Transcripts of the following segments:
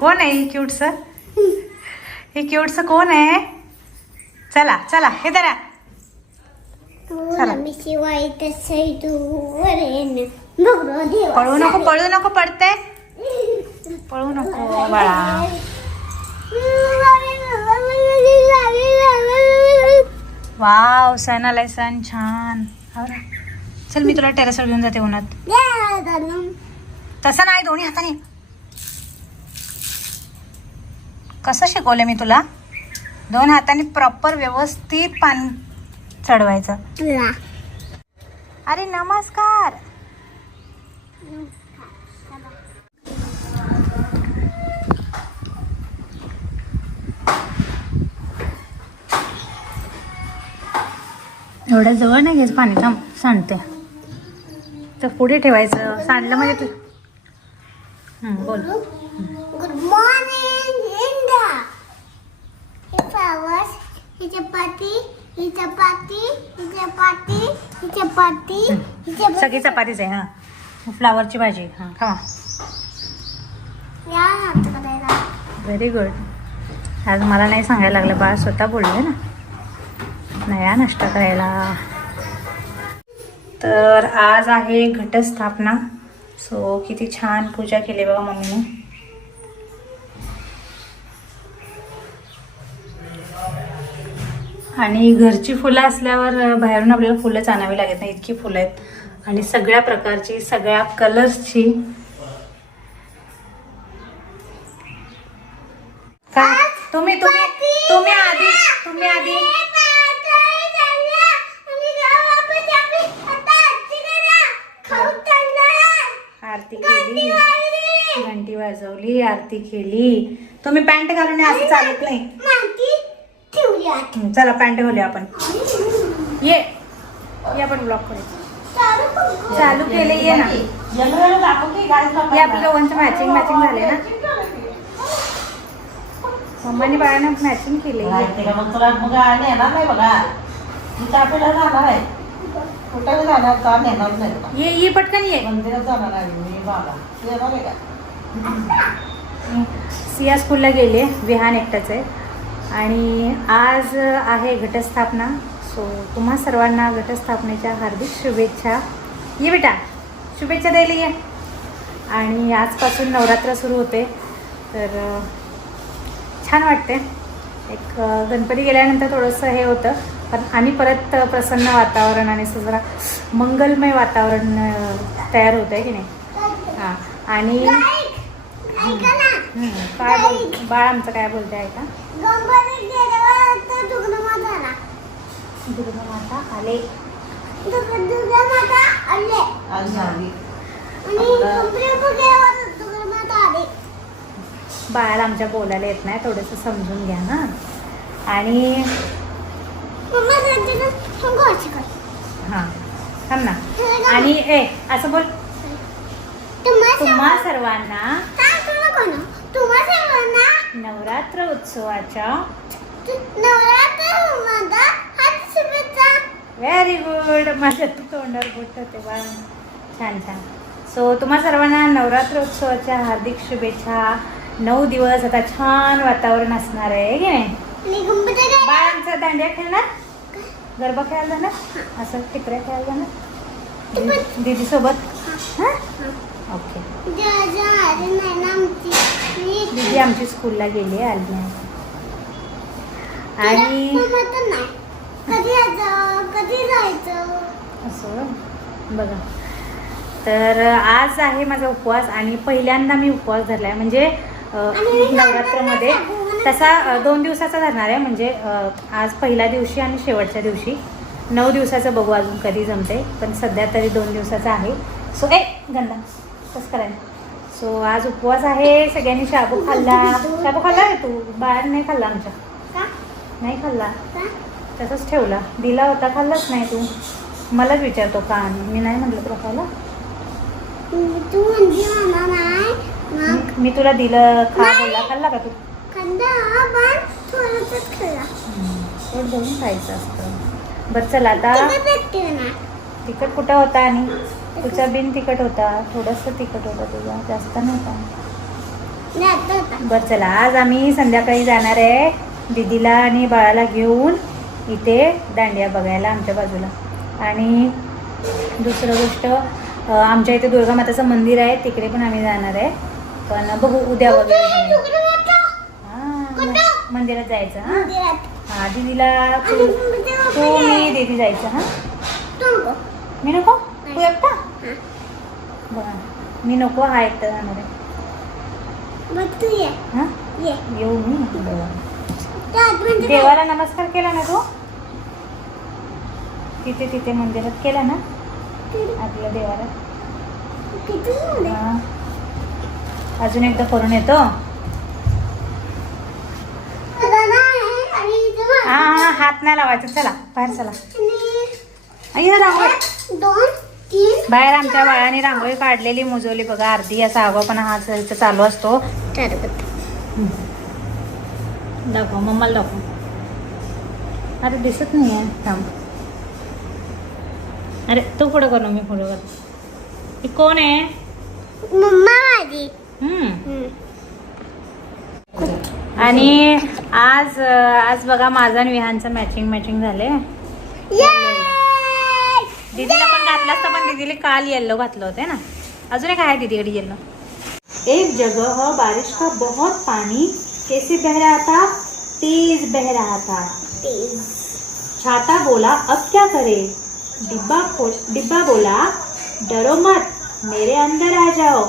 कोण आहे क्यूटस? हे क्यूटस कोण आहे? चला चला हे धरा. चला पळू नको पळू नको पडते. पळू नको बाळा. वाव सन आलाय सन छान. चल मी तुला टेरेसवर घेऊन जाते उन्हात. तसं नाही दोन्ही हाताने. कसं शिकवलं मी तुला? दोन हाताने प्रॉपर व्यवस्थित पाणी चढवायचं. अरे नमस्कार. एवढ्या जवळ नाही घ्यायचं पाणी. थांब सांडते. तर पुढे ठेवायचं. सांडलं म्हणजे तू बोल. Good morning India. हे फ्लावर्स, ही चपाती, ही चपाती, ही चपाती, ही चपाती, ही चपाती. सगळी चपातीच आहे. हां फ्लावरची भाजी. हां खावा. या हात करायला. Very good. आज मला नाही सांगायला लागलं बाळ स्वतः बोलले ना नया नाश्ता करायला. तर आज आहे घटस्थापना. सो किती छान पूजा केली बघा मम्मीने. आणि घरची फुलं असल्यावर बाहेरून आपल्याला फुलंच आणावी लागत नाही. इतकी फुलं आहेत आणि सगळ्या प्रकारची सगळ्या कलर्सची. काय तुम्ही तुम्ही तुम्ही आधी तुम्ही आधी आरती केली. घंटी वाजवली. आरती केली. तुम्ही पॅन्ट घालून असं चालत नाही. चला पॅन्ट घालूया आपण. ये आपण ब्लॉक करू. चालू केले. ये ना. हे आपलं दोघांचं मॅचिंग झाले ना. मम्माने बाळानं मॅचिंग केले. ये पटकन ये. सिया स्कूलला गेले. विहान एकटाच आहे. आणि आज आहे घटस्थापना. सो तुम्हा सर्वांना घटस्थापनेच्या हार्दिक शुभेच्छा. ये बेटा शुभेच्छा द्यायला ये. आणि आजपासून नवरात्र सुरू होते. तर छान वाटते. एक गणपती गेल्यानंतर थोडंसं हे होतं पण आणि परत प्रसन्न वातावरण आणि जरा मंगलमय वातावरण तयार होतं आहे की नाही. हां आणि काय बोल बाळ आमचं काय बोलते आहे का. दुर्गा माता आले. बाळाला आमच्या बोलायला येत नाही. थोडंसं समजून घ्या ना. आणि हां थांब ना. आणि असं बोल. तुम्हा सर्वांना नवरात्र उत्सवाच्या व्हेरी गुड. माझ्या तोंडावर बोट होते बाळ. छान छान. सो तुम्हा सर्वांना नवरात्र उत्सवाच्या हार्दिक शुभेच्छा. 9 दिवस आता छान वातावरण असणार आहे की नाही. बाळ आमचा दांडिया खेळणार. गरबा खेळायला जाणार. असं टिपऱ्या खेळायला जाणार दीदी सोबत. हां ओके. दीदी आमची स्कूलला गेली आली नाही. आणि असं बघा. तर आज आहे माझा उपवास आणि पहिल्यांदा मी उपवास धरला आहे. म्हणजे नवरात्रामध्ये तसा 2 दिवसाचा धरणार आहे. म्हणजे आज पहिल्या दिवशी आणि शेवटच्या दिवशी. 9 दिवसाचं बघू अजून कधी जमते. पण सध्या तरी 2 दिवसाचा आहे. सो गंदा कसं करायला. सो आज उपवास आहे. सगळ्यांनी शाबू खाल्ला. शाबू खाल्ला आहे तू. बाहेर नाही खाल्ला. आमच्या नाही खाल्ला. तसंच ठेवला. दिला होता खाल्लाच नाही तू. मलाच विचारतो का. मी नाही म्हटलं तुला खायला. मी तुला दिलं खा बोलला. खाल्ला का तू. पोट भरून खायचं असतं. बरं चला आता. तिखट कुठं होता आणि तुझा बिन तिखट होता. थोडंसं तिखट होता तुझा. जास्त नव्हता. बरं चला, आज आम्ही संध्याकाळी जाणार आहे दीदीला आणि बाळाला घेऊन इथे दांडिया बघायला आमच्या बाजूला. आणि दुसरं गोष्ट, आमच्या इथे दुर्गा माताचं मंदिर आहे, तिकडे पण आम्ही जाणार आहे. पण बघू उद्या वगैरे. हां, मंदिरात जायचं. हां दीदीला तू मी दीदी जायचं. हां मी नको, तू एकटा बघा. मी नको, हा एकटा जाणार आहे. हां येऊ मी. देवाला नमस्कार केला ना तू? तिथे मंदिरात केला ना आपल्या देवाला? हां अजून एकदा करून येतो. हां हात नाही लावायचं. चला बाहेर चला. बाहेर आमच्या बाळाने रांगोळी काढलेली मुजवली बघा अर्धी. असा आगाऊपणा हा चालू असतो. दाखव मम्माला दाखव. अरे दिसत नाही आहे, थांब. अरे तू पुढं कर ना, मी पुढं कर. कोण आहे? मम्मा माझी. आणि आज बघा माझं आणि विहानचं मॅचिंग झाले. दीदीला पण घातलं असतं, पण दीदीला काल येल्लो घातलं होतं ना. अजून एक आहे दीदीकडे येल्लो. एक जगह बारिश का बहुत पानी कैसे बह रहा था, तेज बह रहा था. छाता बोला अब क्या करे, डिब्बा बोला डरो मत मेरे अंदर आ जाओ.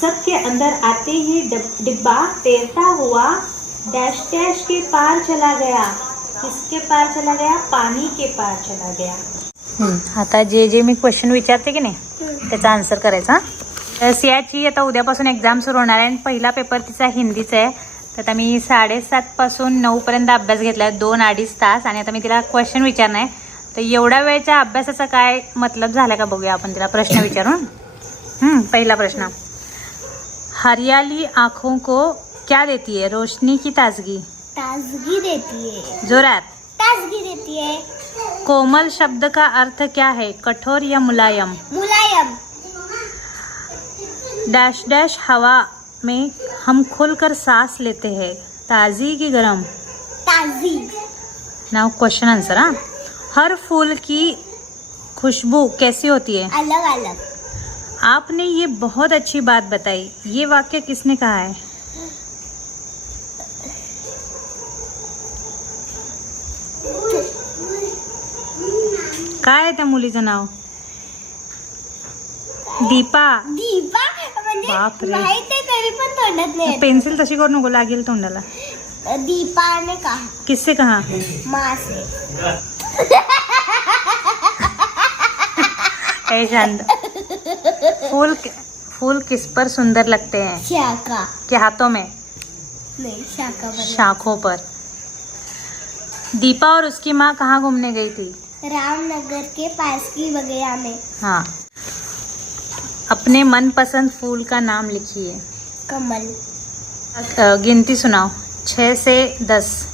सबके अंदर आते ही डिब्बा तैरता हुआ डैश डैश के पार चला गया. किसके पार चला गया? पानी के पार चला गया. आता जे मी क्वेश्चन विचारते की नाही त्याचा आन्सर करायचा. सियाची आता उद्यापासून एक्झाम सुरू होणार आहे आणि पहिला पेपर तिचा हिंदीचा आहे. तर आता मी 7:30 पासून 9 पर्यंत अभ्यास घेतला आहे, 2-2.5 तास. आणि आता मी तिला क्वेश्चन विचारणार आहे. तर एवढ्या वेळच्या अभ्यासाचा काय मतलब झाला का बघूया आपण तिला प्रश्न विचारून. पहिला प्रश्न, हरियाली आँखों को क्या देती है, रोशनी की ताजगी? ताजगी देती है. जोरात. ताजगी देती है. कोमल शब्द का अर्थ क्या है, कठोर या मुलायम? मुलायम. डैश डैश हवा में हम खुलकर सांस लेते हैं, ताज़ी की गरम? ताजी. Now question answer. हाँ, हर फूल की खुशबू कैसी होती है? अलग अलग. आपने ये बहुत अच्छी बात बताई, ये वाक्य किसने कहा है? काय आहे त्या मुलीचं नाव? दीपा. दीपा म्हणजे बापरे. माहित आहे तरी पण तोंडात नाही. पेन्सिल तशी करू नको, लागेल तोंडाला. दीपा ने कहा. किससे कहा? माँ से. ए शांत. फूल किस पर सुंदर लगते हैं? शाखा. के हाथों में? नहीं, शाखा पर. शाखों पर. दीपा और उसकी माँ कहाँ घूमने गई थी? रामनगर के पास की बगिया में. हाँ. अपने मनपसंद फूल का नाम लिखिए. कमल. गिनती सुनाओ 6 से 10.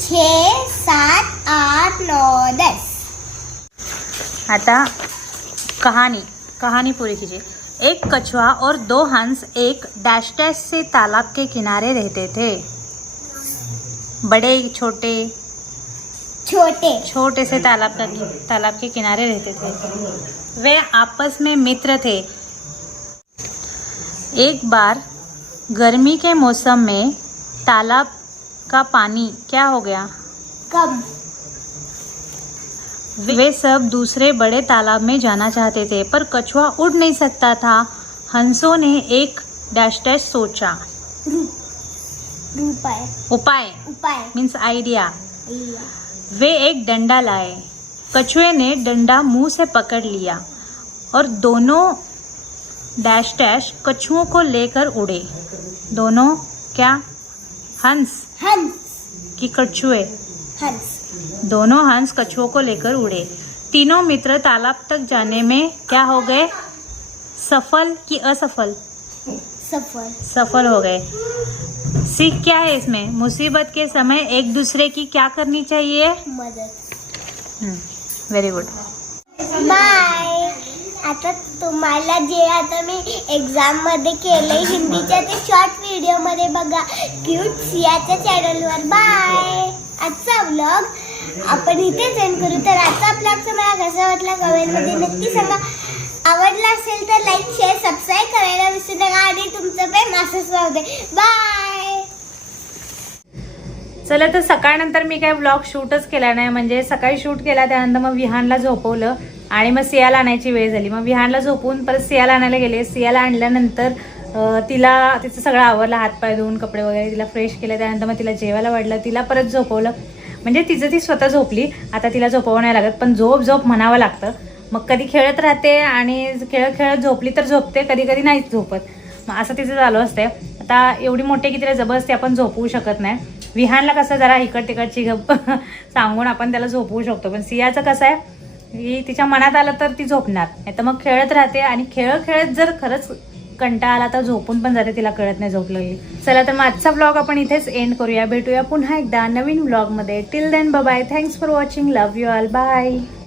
6, 7, 8, 9, 10. आता कहानी पूरी कीजिए. एक कछुआ और 2 हंस एक डैश डैश से तालाब के किनारे रहते थे. बड़े छोटे से तालाब के किनारे रहते थे. वे आपस में मित्र थे. एक बार गर्मी के मौसम में तालाब का पानी क्या हो गया? कम. वे सब दूसरे बड़े तालाब में जाना चाहते थे, पर कछुआ उड़ नहीं सकता था. हंसों ने एक डैश डैश सोचा. उपाय मीन्स आइडिया. वे एक डंडा लाए. कछुए ने डंडा मुंह से पकड़ लिया और दोनों डैश डैश कछुओं को लेकर उड़े. दोनों क्या? हंस कि कछुए? हंस. दोनों हंस कछुओं को लेकर उड़े. तीनों मित्र तालाब तक जाने में क्या हो गए? सफल कि असफल? सफल हो गए. सीख क्या है इसमें? मुसीबत के समय एक दूसरे की क्या करनी चाहिए? मदद. Very good. बाय. आता तुम्हाला जे आता मी एक्झाम मध्ये केलंय हिंदीच्या ते शॉर्ट व्हिडिओ मध्ये बघा क्यूट सियाच्या चॅनलवर. बाय. आजचा व्लॉग आपण इथेच एंड करू. तर आजचा व्लॉग तुम्हाला कसा वाटला कमेंट मध्ये नक्की सांगा. आवडला असेल तर लाईक शेअर सबस्क्राईब करायला विसरू नका आणि तुमचं प्रेम असंच राहू दे. बाय. चला तर सकाळनंतर मी काय व्लॉग शूटच केला नाही. म्हणजे सकाळी शूट केला, त्यानंतर मग विहानला झोपवलं आणि मग सियाला आणायची वेळ झाली. मग विहानला झोपवून परत सियाला आणायला गेले. सियाला आणल्यानंतर तिचं सगळं आवरलं, हातपाय धुवून कपडे वगैरे तिला फ्रेश केलं. त्यानंतर मग तिला जेवायला वाढलं, तिला परत झोपवलं. म्हणजे तिचं ती स्वतः झोपली. आता तिला झोपवावं नाही लागत, पण झोप म्हणावं लागतं. मग कधी खेळत राहते आणि खेळत झोपली तर झोपते, कधी कधी नाहीच झोपत. मग असं तिचं चालू असते. आता एवढी मोठी की तिला जबरदस्ती आपण झोपवू शकत नाही. विहानला कसं जरा इकड तिकडची गप्प सांगून आपण त्याला झोपवू शकतो, पण सियाचं कसं आहे की तिच्या मनात आलं तर ती झोपणार, नाही तर मग खेळत राहते. आणि खेळत जर खरंच कंटाळा आला तर झोपून पण जाते, तिला कळत नाही झोप लागली. चला तर मग आजचा ब्लॉग आपण इथेच एंड करूया. भेटूया पुन्हा एकदा नवीन ब्लॉगमध्ये. Till then bye. Thanks for watching. Love you all. Bye.